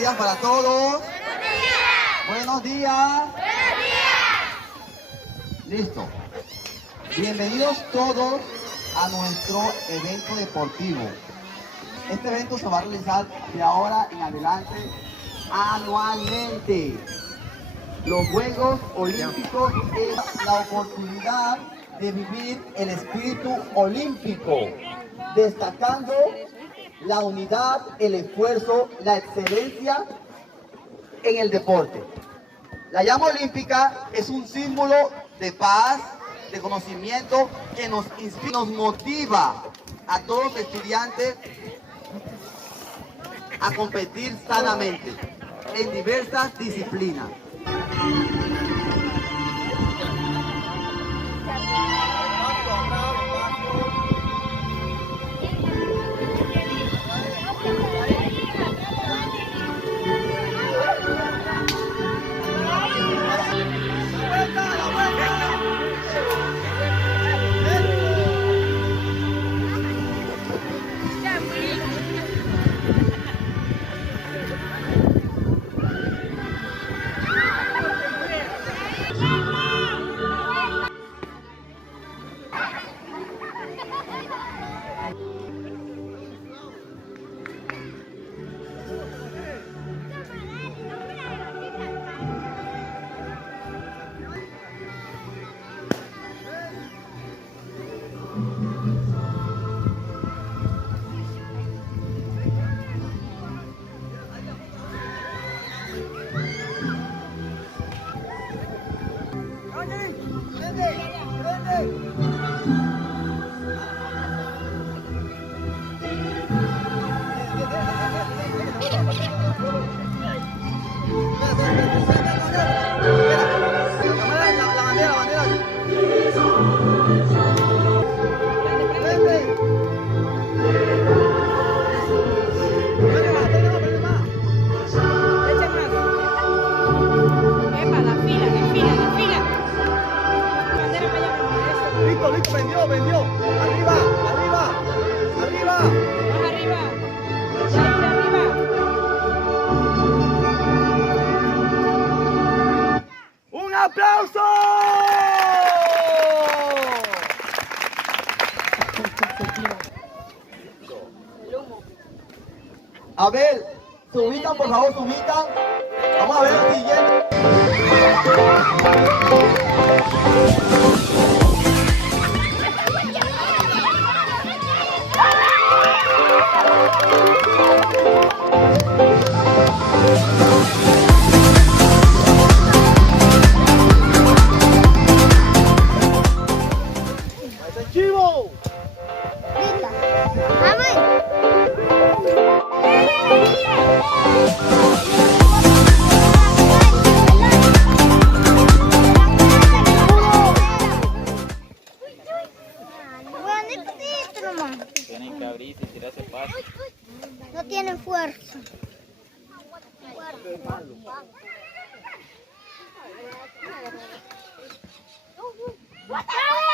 días para todos. Buenos días. Listo. Bienvenidos todos a nuestro evento deportivo. Este evento se va a realizar de ahora en adelante anualmente. Los Juegos Olímpicos es la oportunidad de vivir el espíritu olímpico, destacando la unidad, el esfuerzo, la excelencia en el deporte. La llama olímpica es un símbolo de paz, de conocimiento que nos inspira, nos motiva a todos los estudiantes a competir sanamente en diversas disciplinas. Vendió. Arriba. Más arriba. ¡Un aplauso! A ver, se ubican, por favor, se ubican. Vamos a ver el siguiente. ¡Chivo! Tienen que abrirse y tirarse paso. No tienen fuerza. ¡Fuerza!